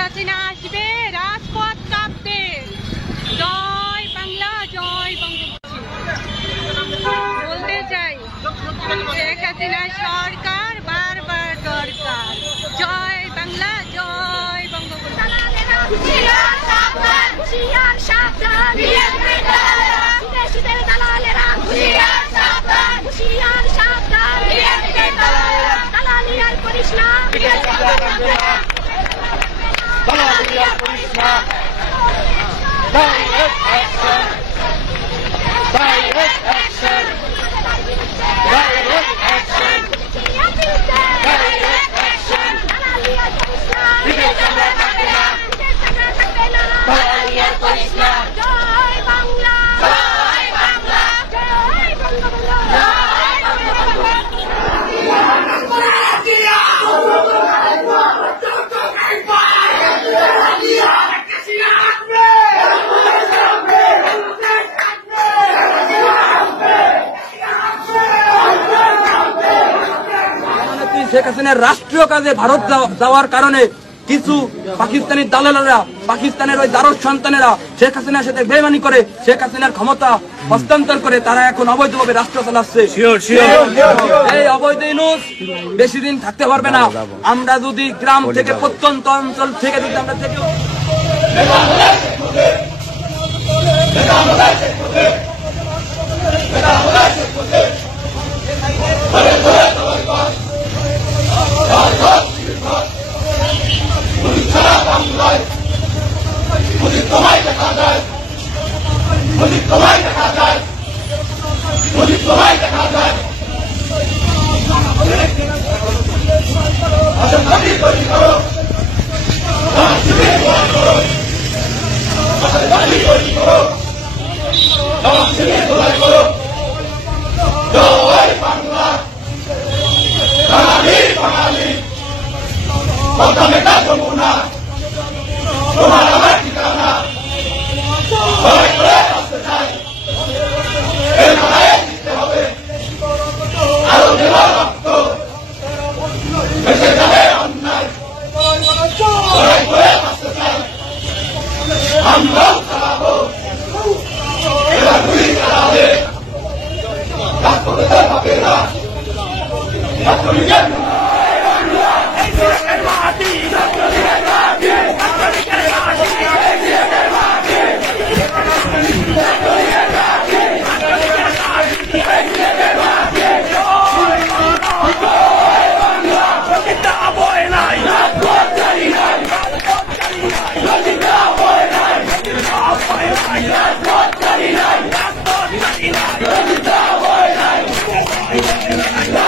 হাসিনা আসবে রাজপথ কাঁপতে। জয় বাংলা, জয় বঙ্গবন্ধু। বলতে চাই শেখ হাসিনা সরকার বারবার দরকার। জয় বাংলা, জয় বঙ্গবন্ধু। শেখ হাসিনার রাষ্ট্রীয় কাজে ভারত যাওয়ার কারণে কিছু পাকিস্তানি দালালেরা, পাকিস্তানের ওই দারুস সন্তানেরা শেখ হাসিনার সাথে বেইমানি করে শেখ হাসিনার ক্ষমতা হস্তান্তর করে তারা এখন অবৈধভাবে রাষ্ট্র চালাচ্ছে। এই অবৈধ ইউনূস বেশি দিন থাকতে পারবে না। আমরা যদি গ্রাম থেকে প্রত্যন্ত অঞ্চল থেকে যদি আমরা থেকে Hey!